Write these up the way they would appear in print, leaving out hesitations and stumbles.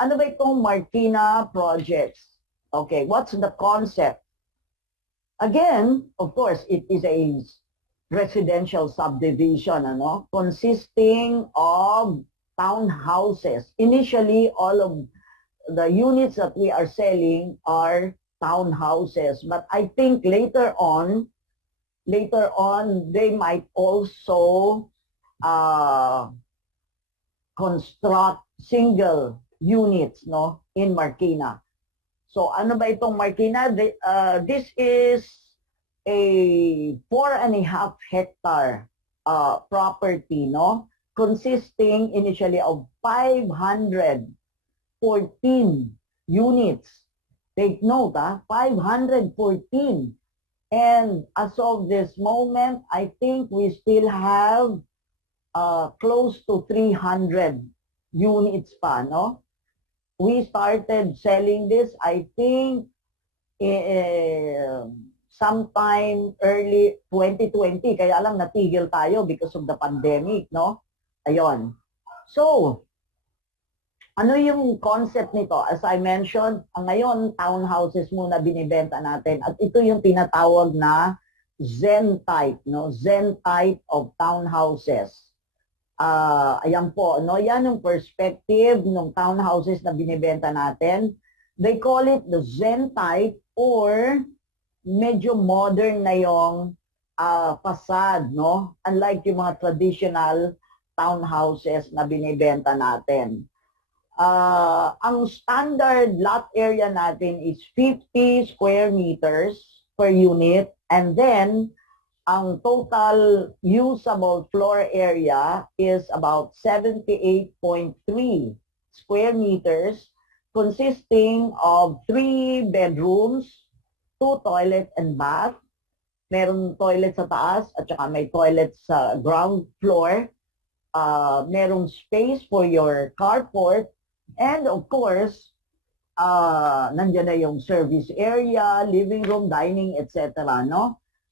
Ano ba itong Marquina projects? Okay, what's the concept? Again, of course, it is a residential subdivision, consisting of townhouses. Initially, all of the units that we are selling are townhouses, but I think later on, they might also construct single units, in Marquina. So ano ba itong Marquina? This is a 4.5 hectare property, consisting initially of 514 units. Take note, 514. And as of this moment, I think we still have close to 300 units pa, We started selling this, I think, sometime early 2020. Kaya lang natigil tayo because of the pandemic, Ayun. So, ano yung concept nito? As I mentioned, ngayon, townhouses muna binibenta natin. At ito yung tinatawag na Zen type, Zen type of townhouses. Ayan po, yan yung perspective ng townhouses na binibenta natin. They call it the Zen type or medyo modern na yung facade, Unlike yung mga traditional townhouses na binibenta natin. Ang standard lot area natin is 50 square meters per unit, and then ang total usable floor area is about 78.3 square meters, consisting of 3 bedrooms, 2 toilet and bath. Merong toilet sa taas at saka may toilet sa ground floor. Merong space for your carport. And of course, nandiyan na yung service area, living room, dining, etc.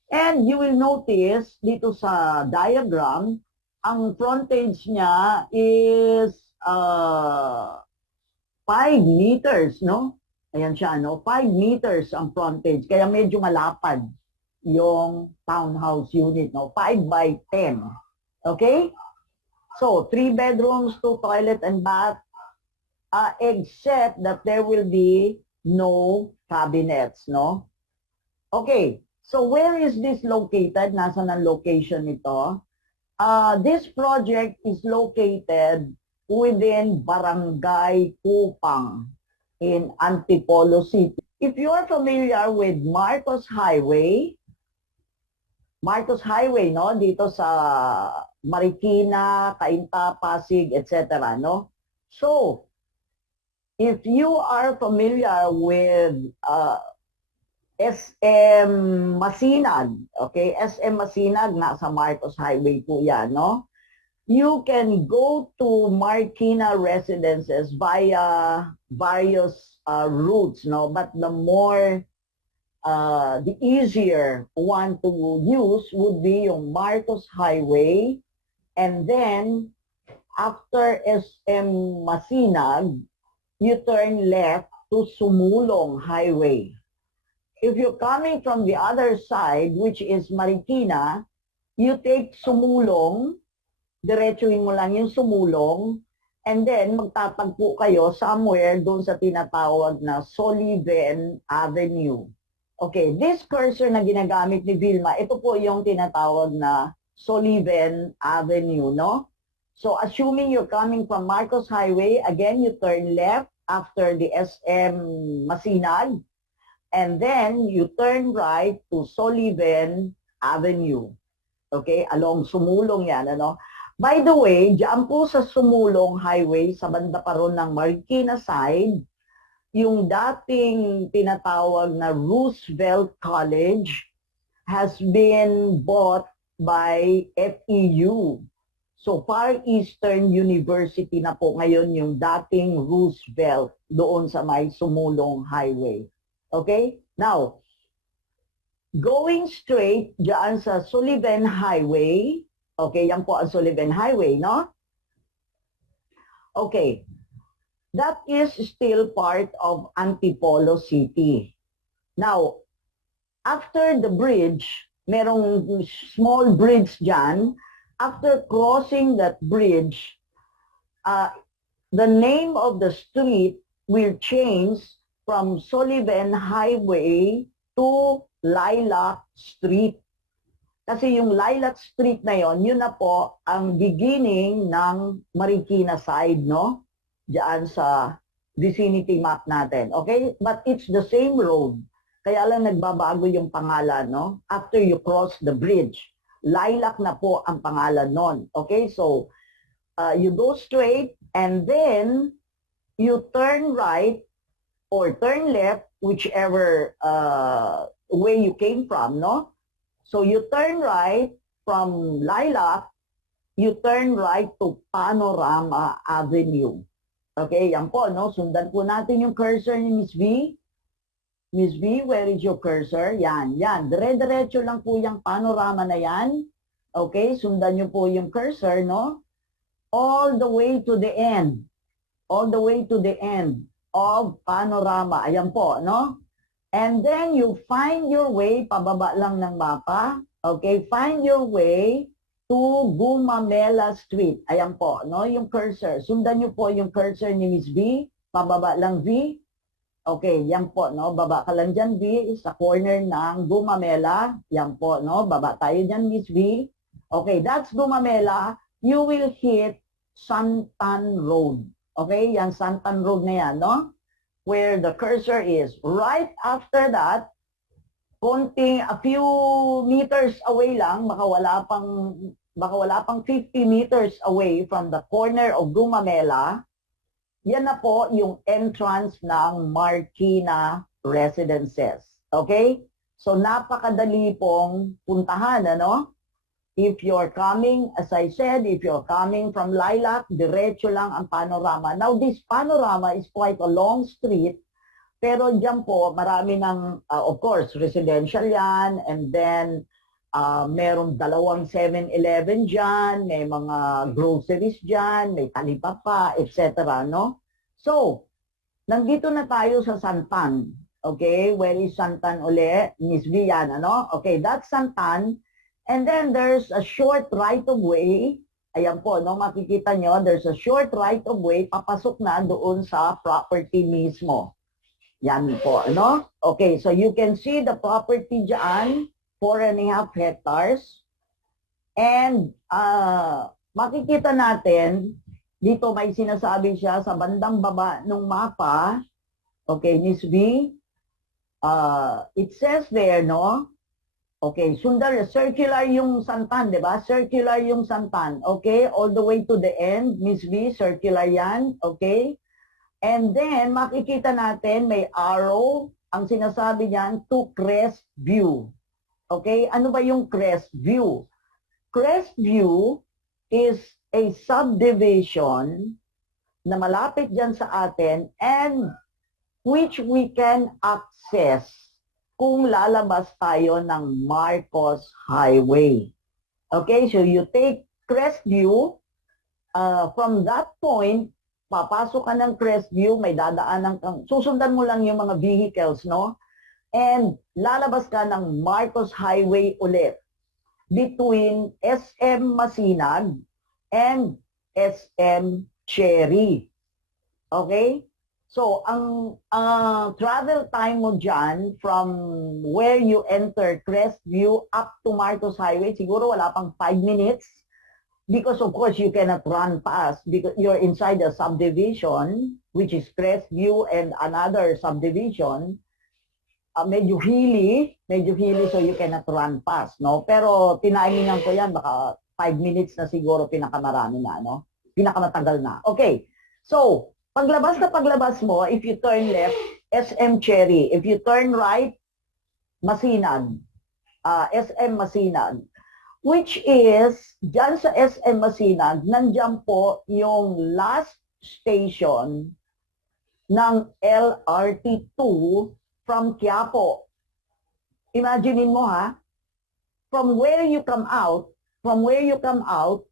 And you will notice dito sa diagram, ang frontage niya is 5 meters, Ayan siya, 5 meters ang frontage. Kaya medyo malapad yung townhouse unit, 5 by 10. Okay? So, 3 bedrooms, 2 toilet and bath, except that there will be no cabinets, Okay. So where is this located? Nasaan ang location nito? This project is located within Barangay Cupang in Antipolo City. If you are familiar with Marcos Highway, dito sa Marquina, Cainta, Pasig, etc. So, if you are familiar with SM Masinag, okay? SM Masinag, nasa Marcos Highway po yan, You can go to Marquina Residences via various routes, But the easier one to use would be yung Marcos Highway, and then after SM Masinag, you turn left to Sumulong Highway. If you're coming from the other side, which is Marikina, you take Sumulong, diretsuhin mo lang yung Sumulong, and then magtatagpo kayo somewhere doon sa tinatawag na Soliven Avenue. Okay, this cursor na ginagamit ni Vilma, ito po yung tinatawag na Soliven Avenue, So assuming you're coming from Marcos Highway, again, you turn left after the SM Masinag, and then you turn right to Soliven Avenue. Okay, along Sumulong yan, By the way, diyan po sa Sumulong Highway, sa banda pa ron ng Marikina side, yung dating tinatawag na Roosevelt College has been bought by FEU. So Far Eastern University na po ngayon yung dating Roosevelt doon sa may Sumulong Highway. Okay? Now, going straight dyan sa Sullivan Highway, okay, yan po ang Sullivan Highway, Okay. that is still part of Antipolo City. Now, after the bridge, merong small bridge dyan. After crossing that bridge, the name of the street will change from Sullivan Highway to Lilac Street. Kasi yung Lilac Street na yon, yun na po ang beginning ng Marquina side, no? Diyan sa vicinity map natin. Okay? But it's the same road. Kaya lang nagbabago yung pangalan, no? After you cross the bridge. Lilac na po ang pangalan nun. Okay? So, you go straight and then you turn right or turn left, whichever way you came from, no? So you turn right from Lilac, you turn right to Panorama Avenue. Okay, yan po, no? Sundan po natin yung cursor ni Miss V. Miss V, where is your cursor? Yan, yan. Dire-diretso lang po yung panorama na yan. Okay, sundan nyo po yung cursor, no? All the way to the end. All the way to the end of panorama. Ayan po, no? And then you find your way, pababa lang ng mapa. Okay, find your way to Gumamela Street. Ayan po, no? Yung cursor. Sundan nyo po yung cursor ni Miss V. Pababa lang V. Okay, yan po, no? Baba ka lang dyan, V, sa corner ng Gumamela. Yan po, no? Baba tayo dyan, Miss V. Okay, that's Gumamela. You will hit Santan Road. Okay, yan, Santan Road na yan, no? Where the cursor is. Right after that, konting, a few meters away lang, baka wala pang 50 meters away from the corner of Gumamela, yan na po yung entrance ng Marquina Residences. Okay? So napakadali pong puntahan, ano? If you're coming, as I said, if you're coming from Lilac, diretso lang ang panorama. Now, this panorama is quite a long street, pero dyan po, marami ng, of course, residential yan, and then, merong dalawang 7-Eleven dyan, may mga groceries dyan, may talipapa, etc. No? So, nandito na tayo sa Santan. Okay, where is Santan uli? Miss Vian, ano? Okay, that's Santan. And then there's a short right of way. Ayan po, no? Makikita nyo, there's a short right of way, papasok na doon sa property mismo. Yan po, no? Okay, so you can see the property dyan, 4.5 hectares. And makikita natin, dito may sinasabi siya sa bandang baba ng mapa. Okay, Miss V. It says there, no? Okay, sundar, circular yung Santan, di ba? Circular yung Santan. Okay, all the way to the end, Miss V, circular yan. Okay? And then, makikita natin, may arrow, ang sinasabi niyan, to Crest View. Okay, ano ba yung Crest View? Crest View is a subdivision na malapit dyan sa atin and which we can access kung lalabas tayo ng Marcos Highway. Okay, so you take Crestview, from that point, papasok ka ng Crestview, may dadaanan kang, susundan mo lang yung mga vehicles, no? And lalabas ka ng Marcos Highway ulit between SM Masinag and SM Cherry. Okay? So, ang travel time mo dyan from where you enter Crestview up to Marcos Highway, siguro wala pang 5 minutes because of course you cannot run past because you're inside a subdivision which is Crestview and another subdivision. Medyo hilly so you cannot run past, no? Pero tinimingan ko yan, baka 5 minutes na siguro pinakamarami na, no? Pinakamatagal na. Okay, so, paglabas mo, if you turn left, SM Cherry. If you turn right, Masinag. SM Masinag. Which is, dyan sa SM Masinag, nandyan po yung last station ng LRT2 from Quiapo. Imaginein mo ha, from where you come out,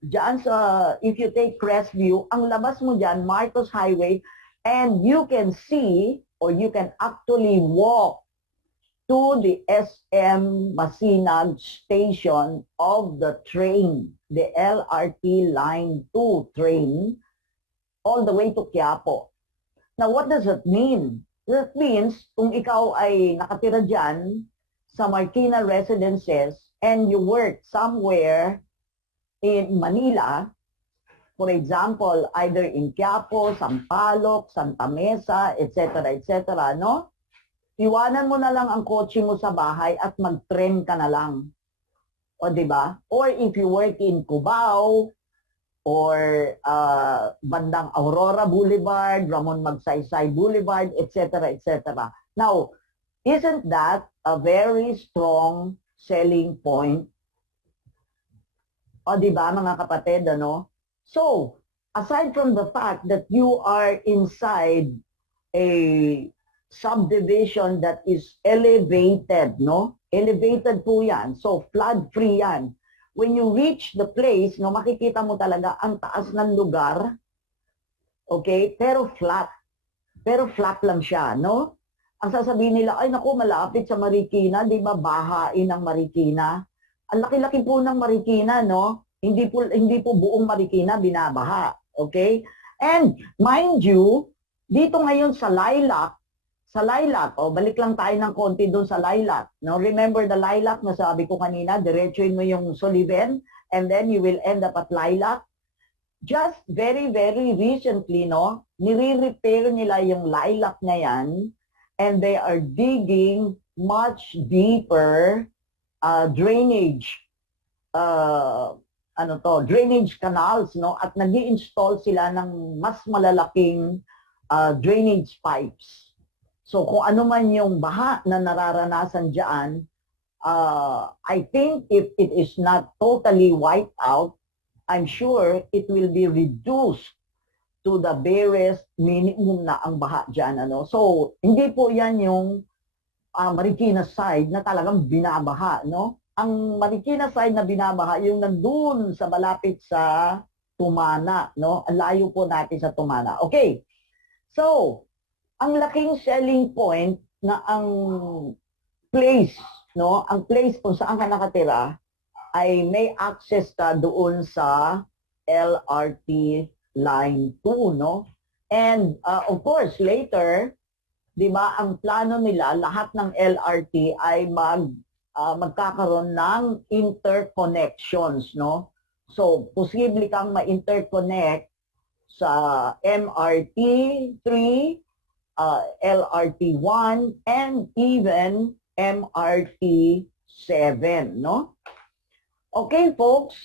dyan sa, if you take Crestview, ang labas mo dyan, Marcos Highway, And you can see, or you can actually walk to the SM Masinag station of the train, the LRT Line 2 train, all the way to Quiapo. Now, what does that mean? That means, kung ikaw ay nakatira dyan sa Marquina Residences and you work somewhere in Manila, for example, either in Quiapo, Sampaloc, Santa Mesa, etc., no? Iwanan mo na lang ang kotse mo sa bahay at mag-tren ka na lang. O, di ba? Or if you work in Cubao, or bandang Aurora Boulevard, Ramon Magsaysay Boulevard, etc. Now, isn't that a very strong selling point? O, di ba, mga kapatid, ano? So, aside from the fact that you are inside a subdivision that is elevated, no? Elevated po yan. So, flood-free yan. When you reach the place, no, makikita mo talaga ang taas ng lugar, okay? Pero flat. Pero flat lang siya, no? Ang sasabihin nila, ay naku, malapit sa Marikina, di ba bahain ang Marikina? Ang laki-laki po ng Marikina, no? Hindi po buong Marikina binabaha, okay? And mind you, dito ngayon sa Lilac, balik lang tayo ng konti doon sa Lilac. No? Remember the Lilac na sabi ko kanina, diretsuin mo yung Sullivan and then you will end up at Lilac. Just very, very recently, no, nire-repair nila yung Lilac na yan and they are digging much deeper drainage drainage canals, no, at nag-i-install sila ng mas malalaking drainage pipes. So kung ano man yung baha na nararanasan dyan, I think if it is not totally wiped out, I'm sure it will be reduced to the barest minimum na ang baha dyan. Ano? So hindi po yan yung Marikina side na talagang binabaha. No? Ang Marikina side na binabaha, yung nandun sa malapit sa Tumana. No? Ang layo po natin sa Tumana. Okay, so ang laking selling point na ang place, no, ang place kung saan ka nakatira ay may access ka doon sa LRT Line 2, no? And of course, later, 'di ba, ang plano nila lahat ng LRT ay magkakaroon ng interconnections, no? So, posible kang ma-interconnect sa MRT 3, LRT1, and even MRT7, no? Okay, folks,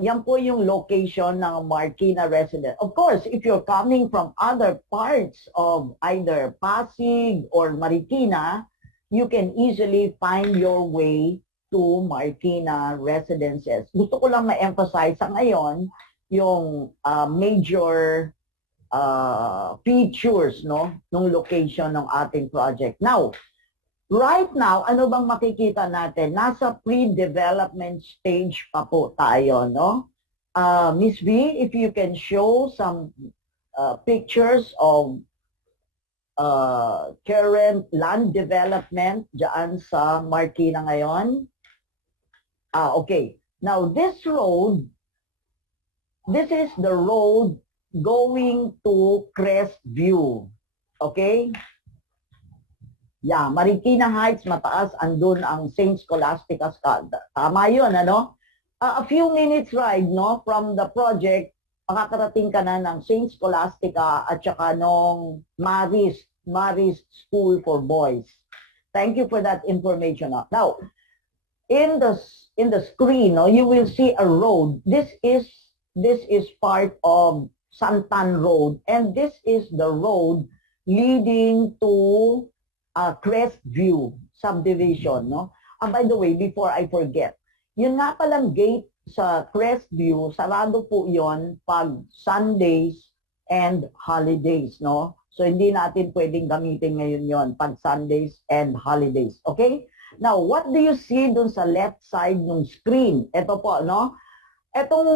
yan po yung location ng Marquina Residence. Of course, if you're coming from other parts of either Pasig or Marikina, you can easily find your way to Marquina Residences. Gusto ko lang ma-emphasize sa ngayon yung major features, no, ng location ng ating project. Now, right now, ano bang makikita natin? Nasa pre-development stage pa po tayo, no? Miss V, if you can show some pictures of current land development dyan sa Marquina ngayon. Okay. Now, this is the road going to Crestview. Okay? Yeah, Marikina Heights, mataas, andun ang St. Scholastica's. Tama yun, ano? A few minutes ride, no, from the project, makakarating ka na ng St. Scholastica at saka nung Maris School for Boys. Thank you for that information. Now, in the screen, no, you will see a road. This is part of Santan Road, and this is the road leading to Crestview subdivision, no? By the way, before I forget, yun nga palang gate sa Crestview, sarado po yon pag Sundays and holidays, no? So hindi natin pwedeng gamitin ngayon yon pag Sundays and holidays, okay? Now, what do you see dun sa left side ng screen? Ito po, no? Etong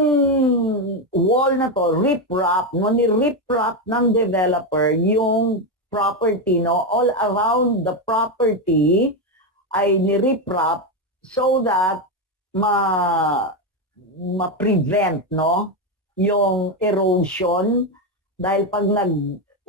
wall na to, rip-wrap, no, ni-rip-wrap ng developer yung property, no, all around the property ay ni-rip-wrap so that ma-prevent, no, yung erosion dahil pag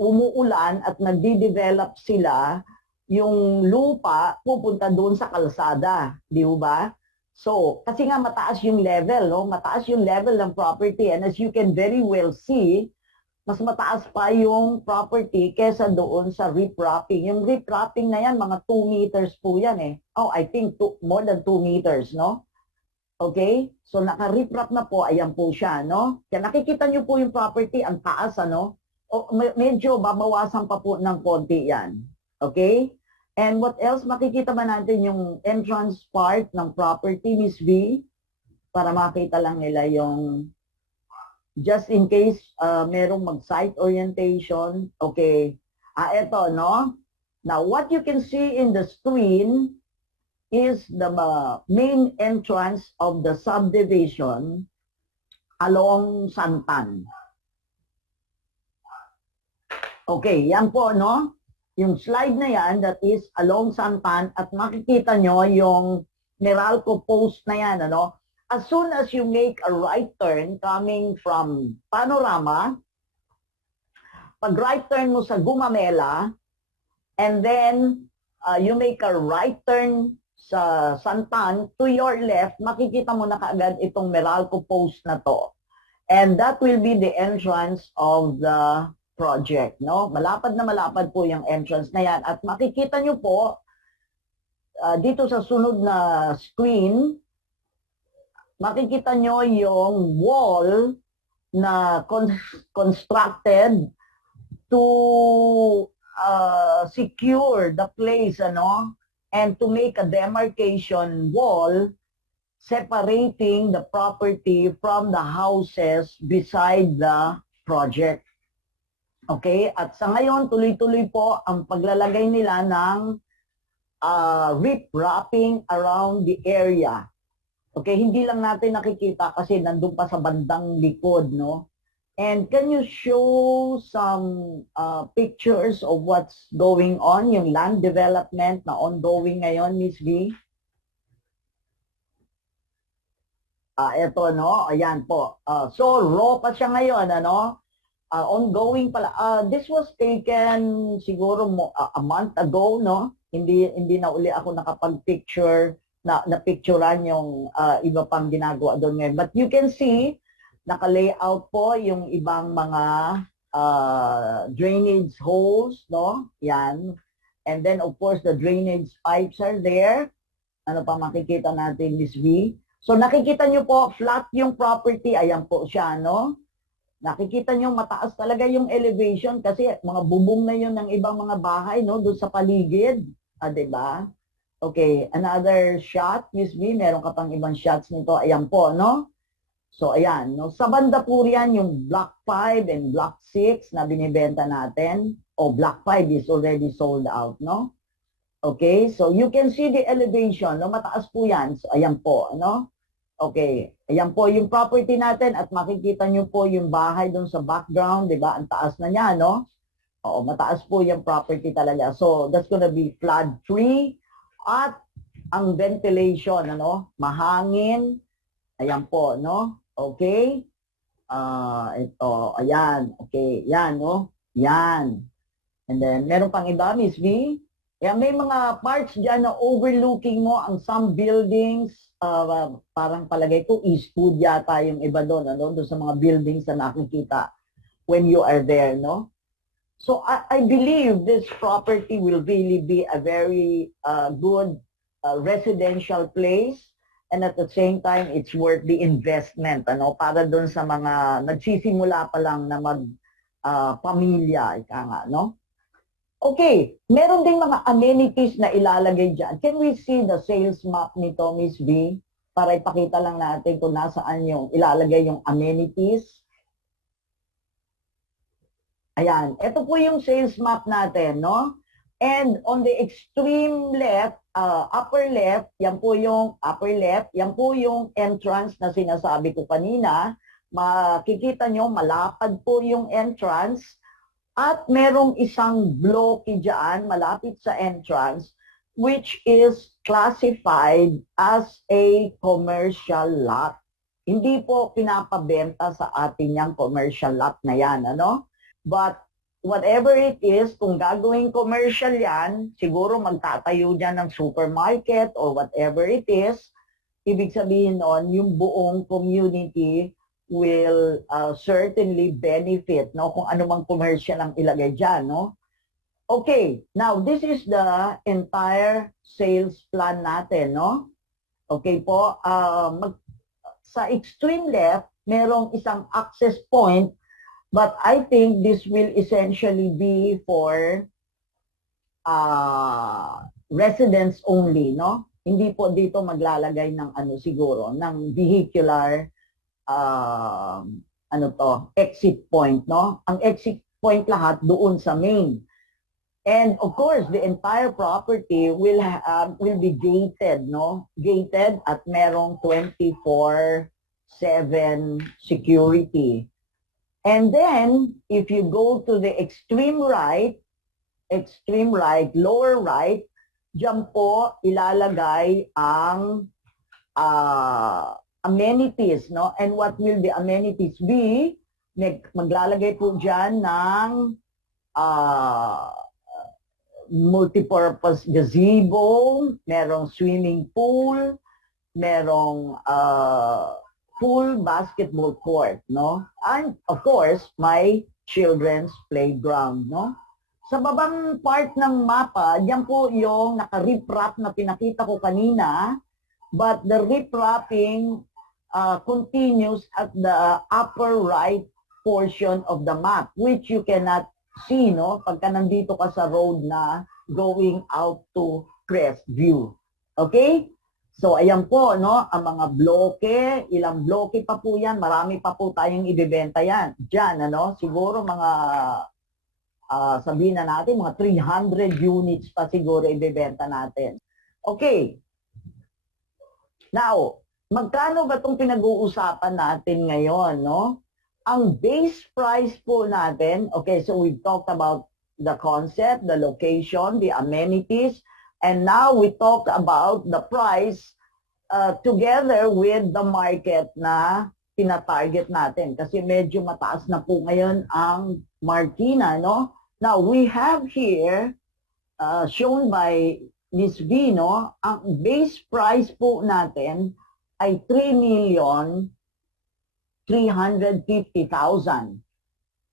umuulan at nagdi-develop sila, yung lupa pupunta doon sa kalsada, di ba? So, kasi nga mataas yung level, no? Mataas yung level ng property, and as you can very well see, mas mataas pa yung property kesa doon sa riprapping. Yung riprapping na yan, mga 2 meters po yan eh. Oh, I think more than 2 meters, no? Okay? So, naka-riprap na po, ayan po siya, no? Kaya nakikita nyo po yung property, ang taas, ano? O, medyo babawasan pa po ng konti yan. Okay? And what else? Makikita ba natin yung entrance part ng property, Miss V? Para makita lang nila yung, just in case merong mag-site orientation. Okay. Eto, no? Now, what you can see in the screen is the main entrance of the subdivision along Santan. Okay, yan po, no? Yung slide na yan, that is along Santan, at makikita nyo yung Meralco post na yan, ano? As soon as you make a right turn coming from Panorama, pag right turn mo sa Gumamela, and then you make a right turn sa Santan, to your left, makikita mo na kaagad itong Meralco post na to. And that will be the entrance of the project, no? Malapad na malapad po yung entrance na yan. At makikita nyo po, dito sa sunod na screen, makikita nyo yung wall na constructed to secure the place, ano? And to make a demarcation wall separating the property from the houses beside the project. Okay? At sa ngayon, tuloy-tuloy po ang paglalagay nila ng rip-wrapping around the area. Okay? Hindi lang natin nakikita kasi nandun pa sa bandang likod, no? And can you show some pictures of what's going on, yung land development na ongoing ngayon, Ms. V? Ito, no? Ayan po. So, raw pa siya ngayon, ano? Ongoing pala. This was taken siguro a month ago, no? Hindi na uli ako nakapag-picture, na picturean yung iba pang ginagawa doon ngayon. But you can see, naka-layout po yung ibang mga drainage holes, no? Yan. And then, of course, the drainage pipes are there. Ano pa makikita natin, Miss V? So, nakikita nyo po, flat yung property. Ayan po siya, no? Nakikita nyo, mataas talaga yung elevation kasi mga bubong na yun ng ibang mga bahay, no? Doon sa paligid. Diba? Okay, another shot, Miss V. Meron ka pang ibang shots nito. Ayan po, no? So, ayan. No? Sa banda po riyan, yung Block 5 and Block 6 na binibenta natin. Block 5 is already sold out, no? Okay, so you can see the elevation. No? Mataas po yan. So, ayan po, no? Okay, ayan po yung property natin at makikita nyo po yung bahay doon sa background, di ba? Ang taas na niya, no? Oo, mataas po yung property talaga. So, that's gonna be flood-free at ang ventilation, ano? Mahangin. Ayan po, no? Okay? Ito, ayan. Okay, yan, no? Yan. And then, meron pang iba, Miss V? Kaya may mga parts dyan na overlooking mo ang some buildings, parang palagay ko, Eastwood yata yung iba doon, ano? Doon sa mga buildings na nakikita when you are there, no? So I believe this property will really be a very good residential place, and at the same time, it's worth the investment, ano? Para doon sa mga nagsisimula pa lang na pamilya, ika nga, no? Okay, meron ding mga amenities na ilalagay dyan. Can we see the sales map nito, Miss V? Para ipakita lang natin kung nasaan yung ilalagay yung amenities. Ayan, ito po yung sales map natin, no? And on the extreme left, upper left, yan po yung upper left, yan po yung entrance na sinasabi ko kanina. Makikita nyo, malapad po yung entrance. At merong isang bloke dyan, malapit sa entrance, which is classified as a commercial lot. Hindi po pinapabenta sa atin yung commercial lot na yan, ano? But whatever it is, kung gagawing commercial yan, siguro magtatayo dyan ng supermarket or whatever it is, ibig sabihin nun, yung buong community will certainly benefit, no? Kung ano mang commercial ang ilagay dyan, no? Okay, now this is the entire sales plan natin, no? Okay po, sa extreme left, merong isang access point, but I think this will essentially be for residents only, no? Hindi po dito maglalagay ng ano siguro, ng vehicular exit point, no? Ang exit point lahat doon sa main. And of course, the entire property will be gated, no? Gated at merong 24/7 security. And then, if you go to the extreme right, lower right, diyan po ilalagay ang amenities, no? And what will the amenities be? Maglalagay po dyan ng multipurpose gazebo, merong swimming pool, merong full basketball court, no? And of course, my children's playground, no? Sa babang part ng mapa, diyan po yung naka-riprap na pinakita ko kanina, but the riprapping continues at the upper right portion of the map, which you cannot see, no? Pagka nandito ka sa road na going out to Crestview. Okay? So, ayan po, no? Ang mga bloke, ilang bloke pa po yan, marami pa po tayong ibebenta yan. Diyan, ano? Siguro mga, sabihin na natin, mga 300 units pa siguro ibebenta natin. Okay. Now, magkano ba itong pinag-uusapan natin ngayon, no? Ang base price po natin, okay, so we've talked about the concept, the location, the amenities, and now we talk about the price together with the market na tina-target natin. Kasi medyo mataas na po ngayon ang Marquina, no? Now, we have here, shown by Ms. V, no? Ang base price po natin ay 3,350,000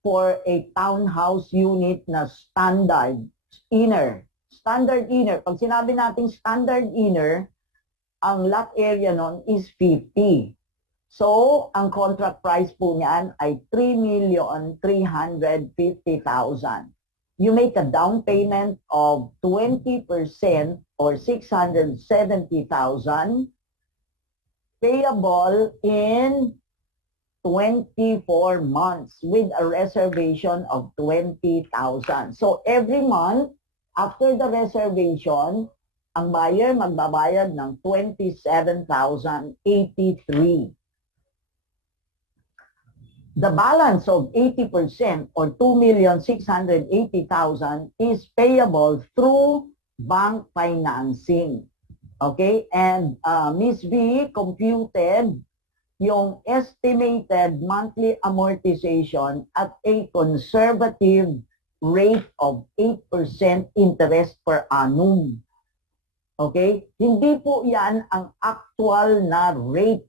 for a townhouse unit na standard inner. Standard inner. Pag sinabi natin standard inner, ang lot area nun is 50. So, ang contract price po niyan ay 3,350,000. You make a down payment of 20% or 670,000 payable in 24 months with a reservation of 20,000. So every month, after the reservation, ang buyer magbabayad ng 27,083. The balance of 80% or 2,680,000 is payable through bank financing. Okay? And Ms. V computed yung estimated monthly amortization at a conservative rate of 8% interest per annum. Okay? Hindi po yan ang actual na rate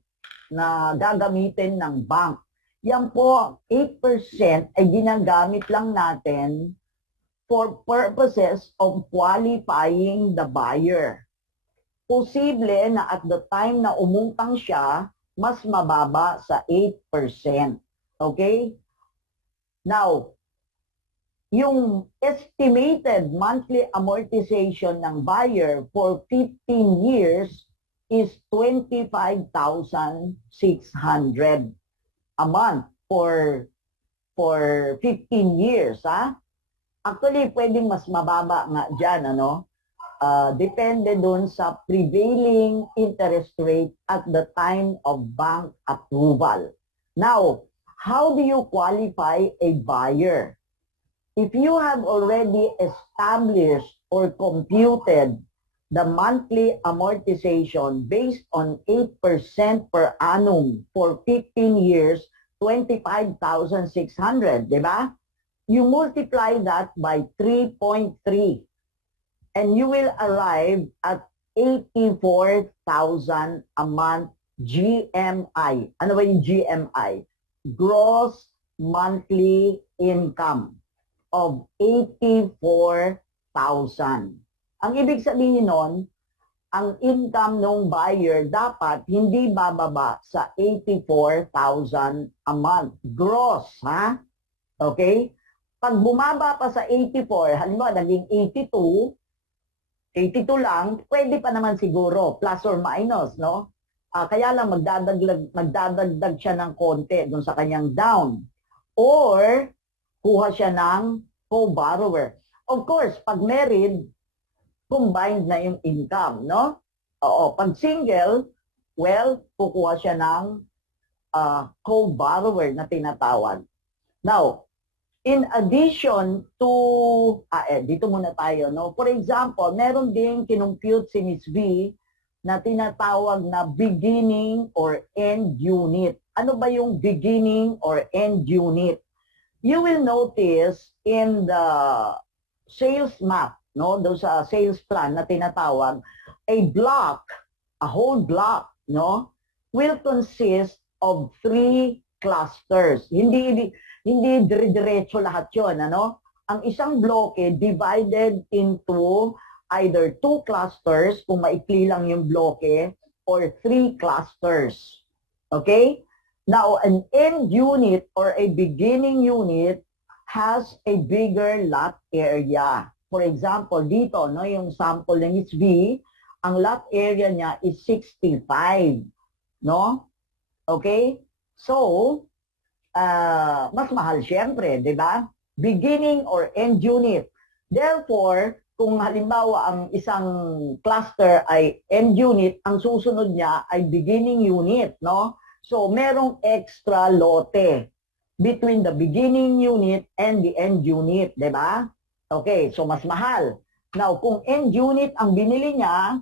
na gagamitin ng bank. Yan po, 8% ay ginagamit lang natin for purposes of qualifying the buyer. Posible na at the time na umutang siya, mas mababa sa 8%. Okay? Now, yung estimated monthly amortization ng buyer for 15 years is 25,600 a month for 15 years, ha? Actually, pwedeng mas mababa nga dyan, ano? Depende dun sa prevailing interest rate at the time of bank approval. Now, how do you qualify a buyer? If you have already established or computed the monthly amortization based on 8% per annum for 15 years, 25,600, di ba? You multiply that by 3.3 and you will arrive at 84,000 a month GMI. Ano ba yung GMI? Gross monthly income of 84,000. Ang ibig sabihin nun, ang income ng buyer dapat hindi bababa sa 84,000 a month. Gross, ha? Okay? Pag bumaba pa sa 84, halimbawa naging 82 lang, pwede pa naman siguro, plus or minus, no? Kaya lang magdadagdag siya ng konti dun sa kanyang down. Or, kuha siya ng co-borrower. Of course, pag married, combined na yung income, no? Oo, pag single, well, kukuha siya ng co-borrower na tinatawag. Now, in addition to, dito muna tayo, no? For example, meron din kinumpute si Ms. V na tinatawag na beginning or end unit. Ano ba yung beginning or end unit? You will notice in the sales map, no, doon sa sales plan na tinatawag, a block, a whole block, no, will consist of 3 clusters. Hindi dire-diretso lahat yon, ano? Ang isang bloke divided into either 2 clusters, kung maikli lang yung bloke, or 3 clusters. Okay? Now, an end unit or a beginning unit has a bigger lot area. For example, dito, no, yung sample ng Ms. V, ang lot area niya is 65. No? Okay? So, mas mahal siyempre, di ba? Beginning or end unit. Therefore, kung halimbawa ang isang cluster ay end unit, ang susunod niya ay beginning unit, no? So, merong extra lote between the beginning unit and the end unit, di ba? Okay, so mas mahal. Now, kung end unit ang binili niya,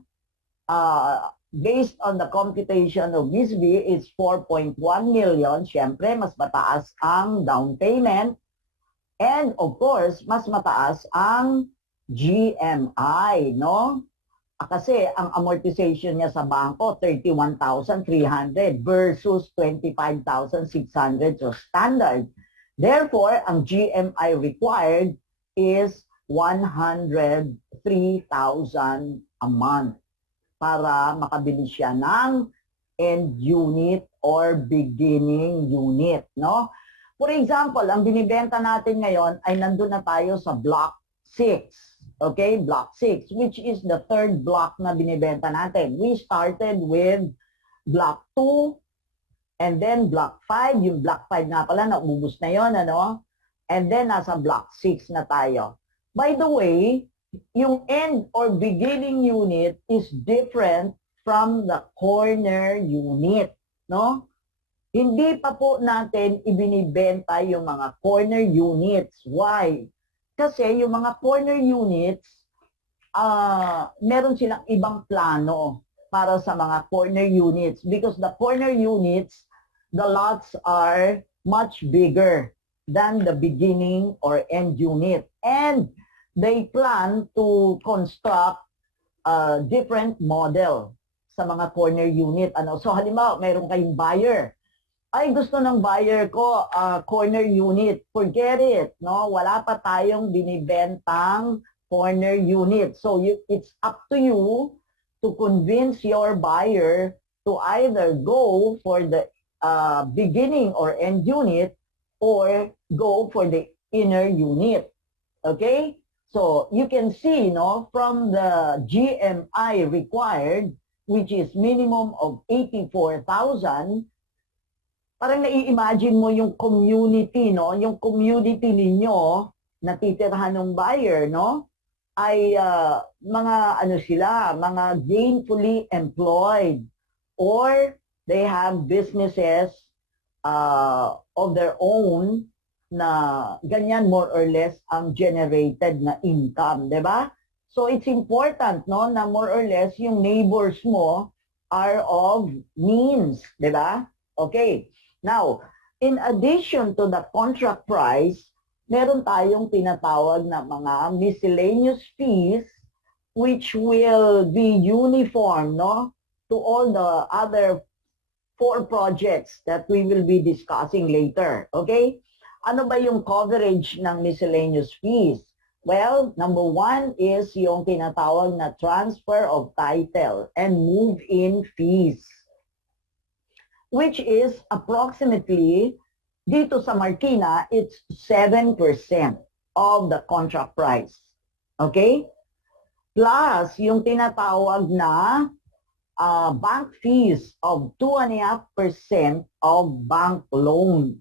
based on the computation of Ms. V, is 4.1 million. Siyempre, mas mataas ang down payment. And of course, mas mataas ang GMI, no? Kasi ang amortization niya sa bangko, 31,300 versus 25,600, so standard. Therefore, ang GMI required is 103,000 a month para makabili siya ng end unit or beginning unit, no? For example, ang binibenta natin ngayon ay nandun na tayo sa block 6. Okay, block 6, which is the third block na binibenta natin. We started with block 2 and then block 5. Yung block 5 nga pala, naubos na yon, ano? And then nasa block 6 na tayo. By the way, yung end or beginning unit is different from the corner unit, no? Hindi pa po natin ibinibenta yung mga corner units. Why? Kasi yung mga corner units, meron silang ibang plano para sa mga corner units because the corner units, the lots are much bigger than the beginning or end unit. And they plan to construct a different model sa mga corner unit. Ano? So halimbawa, mayroon kayong buyer. Ay, gusto ng buyer ko, corner unit. Forget it, no? Wala pa tayong binibentang corner unit. So, it's up to you to convince your buyer to either go for the beginning or end unit or go for the inner unit. Okay? So, you can see, no, from the GMI required, which is minimum of 84,000, parang nai-imagine mo yung community, no? Yung community ninyo, natitirhan ng buyer, no? Ay mga ano sila, mga gainfully employed or they have businesses of their own na ganyan more or less ang generated na income, 'di ba? So it's important, no, na more or less yung neighbors mo are of means, 'di ba? Okay. Now, in addition to the contract price, meron tayong tinatawag na mga miscellaneous fees which will be uniform, no, to all the other 4 projects that we will be discussing later. Okay? Ano ba yung coverage ng miscellaneous fees? Well, number 1 is yung tinatawag na transfer of title and move-in fees, which is approximately, dito sa Marquina, it's 7% of the contract price. Okay? Plus, yung tinatawag na bank fees of 2.5% of bank loan.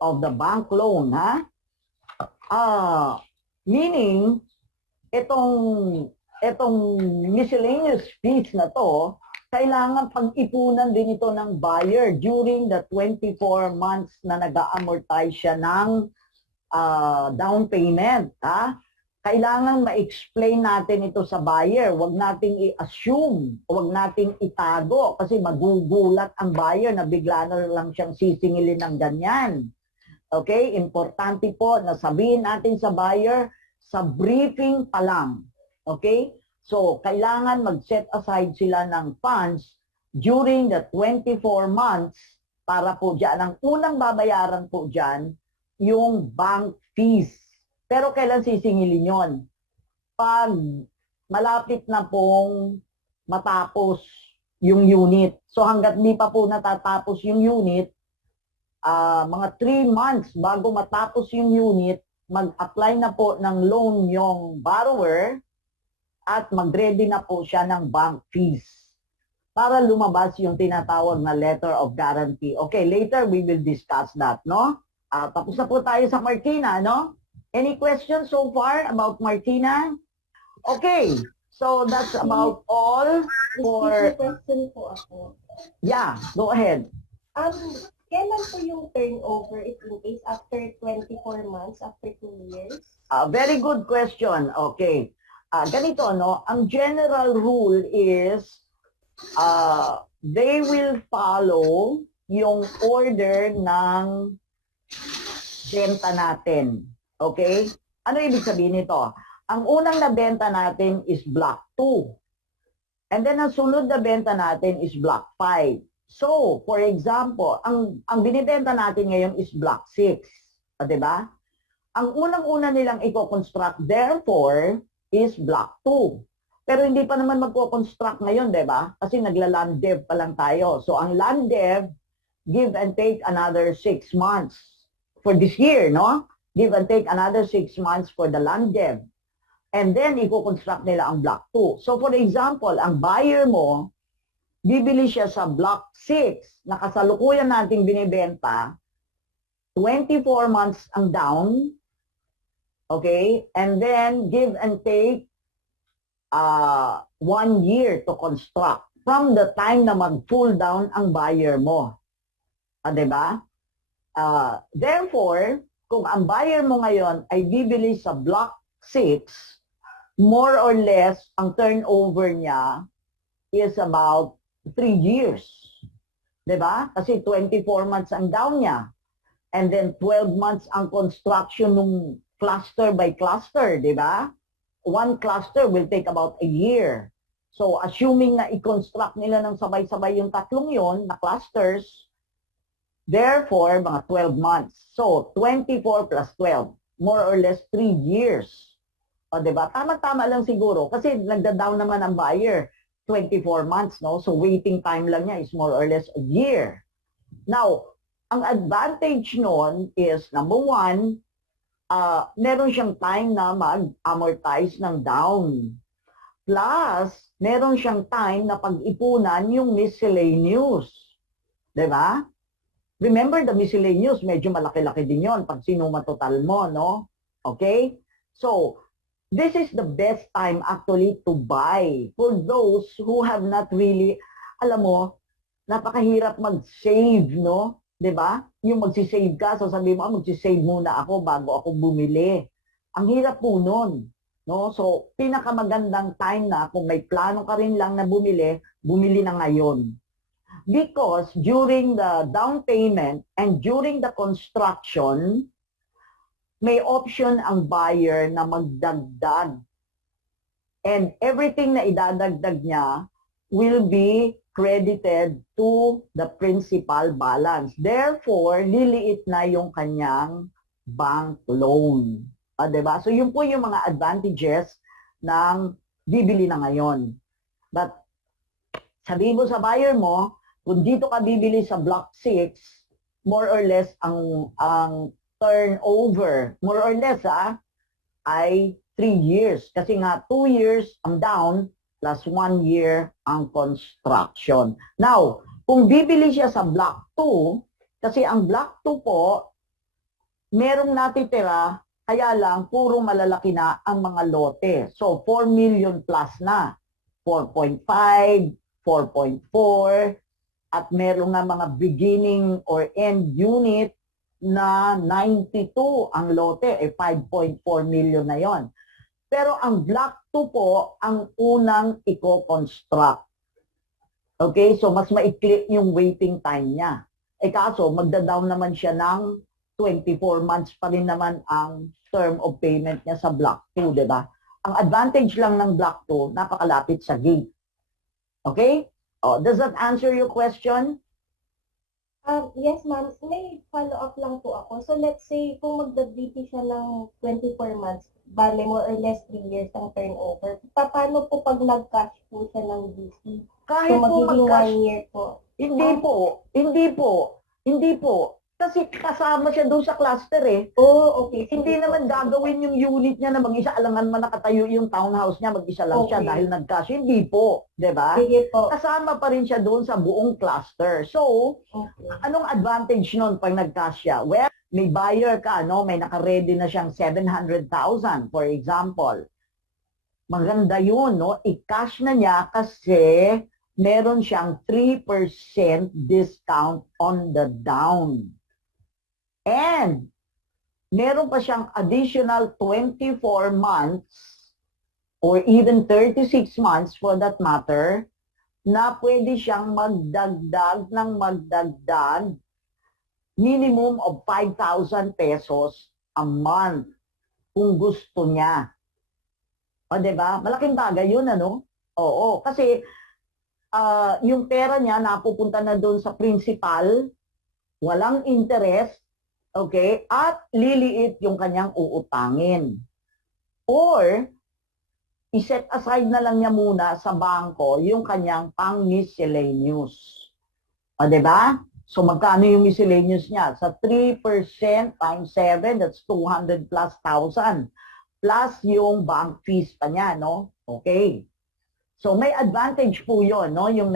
Of the bank loan, ha? Meaning, itong miscellaneous fees na to, kailangan pag-ipunan din ito ng buyer during the 24 months na nag-amortize siya ng down payment. Ha? Kailangan ma-explain natin ito sa buyer. Huwag nating i-assume, huwag nating itago kasi magugulat ang buyer na bigla na lang siyang sisingilin ng ganyan. Okay? Importante po na sabihin natin sa buyer sa briefing pa lang. Okay? So, kailangan mag-set aside sila ng funds during the 24 months para po dyan. Ang unang babayaran po dyan, yung bank fees. Pero kailan sisingilin yon? Pag malapit na pong matapos yung unit. So hanggat di pa po natatapos yung unit, mga 3 months bago matapos yung unit, mag-apply na po ng loan yung borrower at mag-ready na po siya ng bank fees para lumabas yung tinatawag na letter of guarantee. Okay, later we will discuss that, no? Tapos na po tayo sa Marquina, no? Any questions so far about Marquina? Okay, so that's about all for... May question po ako. Yeah, go ahead. Kailan po yung turnover if in case after 24 months, after 2 years? Very good question. Okay. Ganito, no? Ang general rule is they will follow yung order ng benta natin. Okay? Ano ibig sabihin nito? Ang unang nabenta natin is block 2. And then ang sunod na benta natin is block 5. So, for example, ang binibenta natin ngayon is block 6. Diba? Ang unang-una nilang i-construct, therefore, is block 2. Pero hindi pa naman magko-construct ngayon, diba? Kasi nagla-land dev pa lang tayo. So, ang land dev, give and take another 6 months for this year, no? Give and take another 6 months for the land dev. And then, i-construct nila ang block 2. So, for example, ang buyer mo, bibili siya sa block 6 na kasalukuyan nating binibenta, 24 months ang down, okay? And then, give and take 1 year to construct from the time na mag-pull down ang buyer mo. Diba? Therefore, kung ang buyer mo ngayon ay bibili sa block 6, more or less, ang turnover niya is about 3 years. Diba? Kasi 24 months ang down niya. And then 12 months ang construction ng cluster by cluster, diba? 1 cluster will take about a year. So, assuming na i-construct nila ng sabay-sabay yung tatlong yon na clusters, therefore, mga 12 months. So, 24 plus 12, more or less 3 years. O, diba? Tama-tama lang siguro kasi nagda-down naman ang buyer 24 months, no? So, waiting time lang niya is more or less a year. Now, ang advantage nun is, number 1, meron siyang time na mag-amortize ng down. Plus, meron siyang time na pag-ipunan yung miscellaneous. Diba? Remember the miscellaneous, medyo malaki-laki din yon pag sinuma total mo, no? Okay? So, this is the best time actually to buy for those who have not really, alam mo, napakahirap mag-save, no? 'Di ba? Yung magsisave ka, so sabi mo, magsisave muna ako bago ako bumili. Ang hirap po nun, no? So, pinakamagandang time na kung may plano ka rin lang na bumili, bumili na ngayon. Because during the down payment and during the construction, may option ang buyer na magdagdag. And everything na idadagdag niya will be credited to the principal balance. Therefore, liliit na yung kanyang bank loan. Diba? So, yun po yung mga advantages ng bibili na ngayon. But, sabihin mo sa buyer mo, kung dito ka bibili sa Block 6, more or less ang turnover, more or less ay 3 years. Kasi nga 2 years ang down plus 1 year ang construction. Now, kung bibili siya sa Block 2, kasi ang Block 2 po, merong natitira, kaya lang puro malalaki na ang mga lote. So, 4 million plus na. 4.5, 4.4, at meron nga mga beginning or end unit na 92 ang lote, 5.4 million na yon. Pero ang Block 2 po, ang unang i-construct. Okay, so mas maikli yung waiting time niya. Kaso, magda-down naman siya ng 24 months pa rin naman ang term of payment niya sa Block 2, di ba? Ang advantage lang ng Block 2, napakalapit sa gate. Okay? Does that answer your question? Yes, ma'am. May follow-up lang po ako. So, let's say, kung magda-DP siya ng 24 months, bale more or less 3 years ang turnover, paano po pag nag-cash po siya ng DC? Kahit so, po magiging mag-cash, 1 year po. Hindi po. Kasi kasama siya doon sa cluster eh. Oh, okay. Hindi naman gagawin yung unit niya na mag-isa, alangan man nakatayo yung townhouse niya, mag-isa lang siya dahil nag-cash. Hindi po, di ba? Sige po. Kasama pa rin siya doon sa buong cluster. So, anong advantage nun pag nag-cash siya? Well, may buyer ka, no? May naka-ready na siyang 700,000, for example. Maganda yun, no? I-cash na niya kasi meron siyang 3% discount on the down. And meron pa siyang additional 24 months or even 36 months for that matter na pwede siyang magdagdag ng magdagdag minimum of 5,000 pesos a month kung gusto niya. O, diba? Malaking bagay yun, ano? Oo, kasi yung pera niya napupunta na doon sa principal, walang interest, okay? At liliit yung kanyang uutangin. Or, iset aside na lang niya muna sa bangko yung kanyang pang-miscellaneous. O, diba? So, magkano yung miscellaneous niya? Sa 3% times 7, that's 200 plus thousand. Plus yung bank fees pa niya, no? Okay. So, may advantage po yun, no? Yung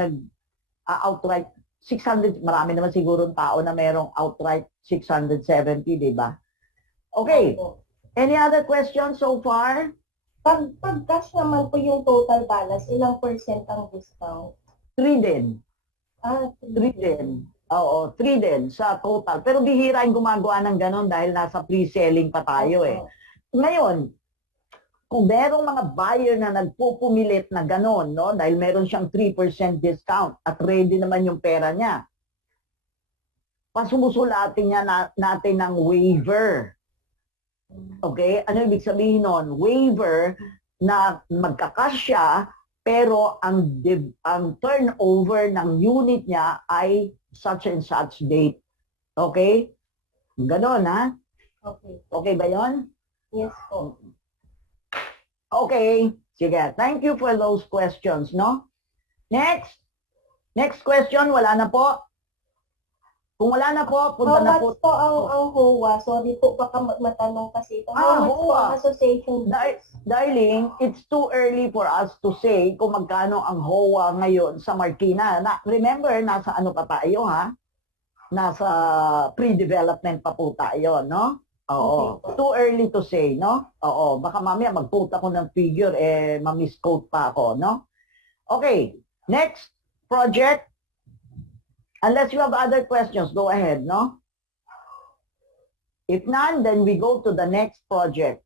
outright 600, marami naman siguro tao na merong outright 670, di ba? Okay. Any other questions so far? Pag cash naman po yung total balance, ilang percent ang discount? 3 din. 3 din. Oo, 3 din sa total. Pero bihira yung gumagawa ng ganon dahil nasa pre-selling pa tayo eh. Ngayon, kung merong mga buyer na nagpupumilit na ganon, no? Dahil meron siyang 3% discount at ready naman yung pera niya, pasumusulatan niya natin ng waiver. Okay? Ano ibig sabihin nun? Waiver na magkakash siya, pero ang turnover ng unit niya ay such and such date. Okay? Ganon, ha? Okay. Okay ba yun? Yes po. Okay. Sige. Thank you for those questions, no? Next. Next question. Wala na po. Kung wala na po, punta na po. How much po ang HOA? Sorry po, baka matanong kasi ito. How much po ang association? Darling, it's too early for us to say kung magkano ang HOA ngayon sa Marquina. Remember, nasa ano pa tayo, ha? Nasa pre-development pa po tayo, no? Oo. Okay po. Too early to say, no? Oo. Baka mamaya mag-quote ako ng figure, ma-misquote pa ako, no? Okay. Next project. Unless you have other questions, go ahead, no? If none, then we go to the next project.